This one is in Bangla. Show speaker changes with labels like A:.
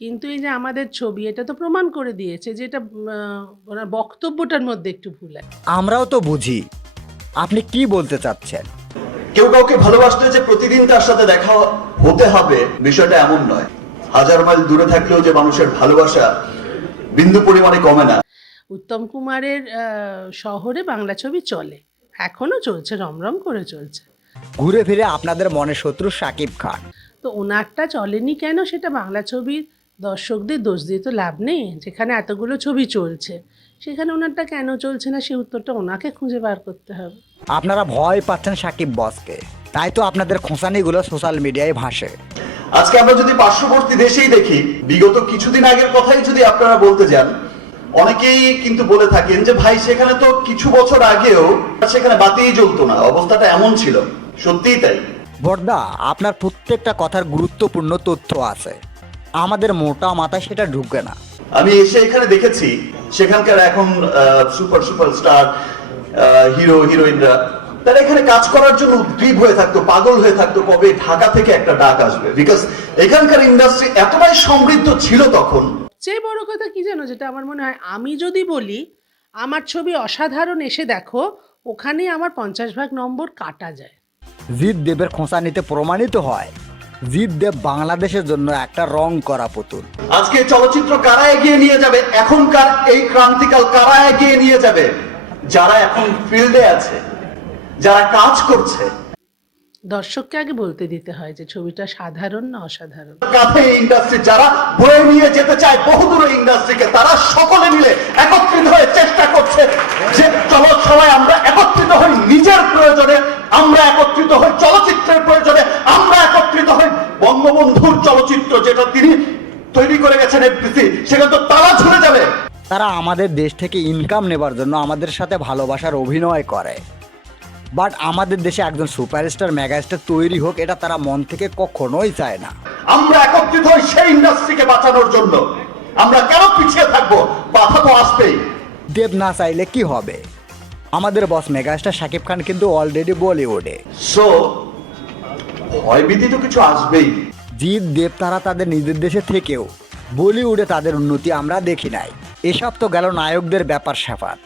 A: কিন্তু এই যে আমাদের ছবি এটা তো প্রমাণ করে দিয়েছে যে এটা ওনার বক্তব্যটার মধ্যে একটু ভুল
B: আমরাও তো বুঝি আপনি কি বলতে চাচ্ছেন
C: কেউ কাউকে ভালোবাসতে যে প্রতিদিন তার সাথে দেখা হতে হবে বিষয়টা এমন নয় হাজার মাইল দূরে থাকলেও যে মানুষের ভালোবাসা বিন্দু পরিমাণে কমে না
A: উত্তম কুমারের শহরে বাংলা ছবি চলে এখনো চলছে রমরম করে চলছে
B: ঘুরে ফিরে আপনাদের মনে শত্রু সাকিব খান
A: তো ওনারটা চলেনি কেন সেটা বাংলা ছবির দর্শকদের দোষ দিয়ে তো লাভ নেই যেখানে এতগুলো ছবি চলছে সেখানে ওনারটা কেন চলছে না সেই উত্তরটা ওনাকে খুঁজে বার করতে হবে
B: আপনারা ভয় পাচ্ছেন সাকিব বসকে তাই তো আপনাদের খোঁসানিগুলো সোশ্যাল মিডিয়ায় ভাসে
C: আজকে আমরা যদি পার্শ্ববর্তী দেশেই দেখি বিগত কিছুদিন আগের কথাই যদি আপনারা বলতে যান অনেকেই কিন্তু বলে থাকেন যে ভাই সেখানে তো কিছু বছর আগেও সেখানে বাতিই জ্বলতো না অবস্থাটা এমন ছিল সত্যিই তাই
B: বর্দা আপনার প্রত্যেকটা কথার গুরুত্বপূর্ণ তথ্য আছে আমাদের মোটা মাথা সেটা ঢুকবে না
C: আমি এসে এখানে দেখেছি সেখানকার এখন সুপার সুপার স্টার হিরো হিরোইনরা তারা এখানে কাজ করার জন্য উদ্গ্রীব হয়ে থাকতো পাগল হয়ে থাকতো কবে ঢাকা থেকে একটা ডাক আসবে বিকজ এখানকার ইন্ডাস্ট্রি এতটাই সমৃদ্ধ ছিল তখন
A: যে বড় কথা কি জানো যেটা আমার মনে হয় আমি যদি বলি আমার ছবি অসাধারণ এসে দেখো ওখানে আমার পঞ্চাশ ভাগ নম্বর কাটা যায়
B: জিৎ দেবের খোঁসা নিতে প্রমাণিত হয় জিৎ দেব বাংলাদেশের জন্য একটা রং করা পুতুল
C: আজকে চলচ্চিত্র কারা এগিয়ে নিয়ে যাবে এখনকার এই ক্রান্তিকাল কারা এগিয়ে নিয়ে যাবে যারা এখন ফিল্ডে আছে যারা কাজ করছে
A: দর্শককে আগে বলতে দিতে হয় যে ছবিটা সাধারণ না অসাধারণ
C: কাফে ইন্ডাস্ট্রি যারা বয়ে নিয়ে যেতে চায় বহুদূর ইন্ডাস্ট্রিকে তারা সকলে মিলে একত্রিত হয়ে চেষ্টা দেখতেছি সেটা তো তারা ছুড়ে যাবে
B: তারা আমাদের দেশ থেকে ইনকাম নেবার জন্য আমাদের সাথে ভালোবাসার অভিনয় করে বাট আমাদের দেশে একজন সুপারস্টার মেগাস্টার তৈরি হোক এটা তারা মন থেকে কখনোই চায় না
C: আমরা একত্রিত হই সেই ইন্ডাস্ট্রিকে বাঁচানোর জন্য আমরা কেন পিছিয়ে থাকব বাধা তো আসবেই
B: দেব না চাইলে কি হবে আমাদের বস মেগাস্টার সাকিব খান কিন্তু অলরেডি বলিউডে
C: সো ভয়ভীতি তো কিছু আসবেই
B: জিৎ দেব তারা তাদের নিজের দেশে থেকেও বলিউডে তাদের উন্নতি আমরা দেখি নাই এসব তো গেল নায়কদের ব্যাপার স্যাপার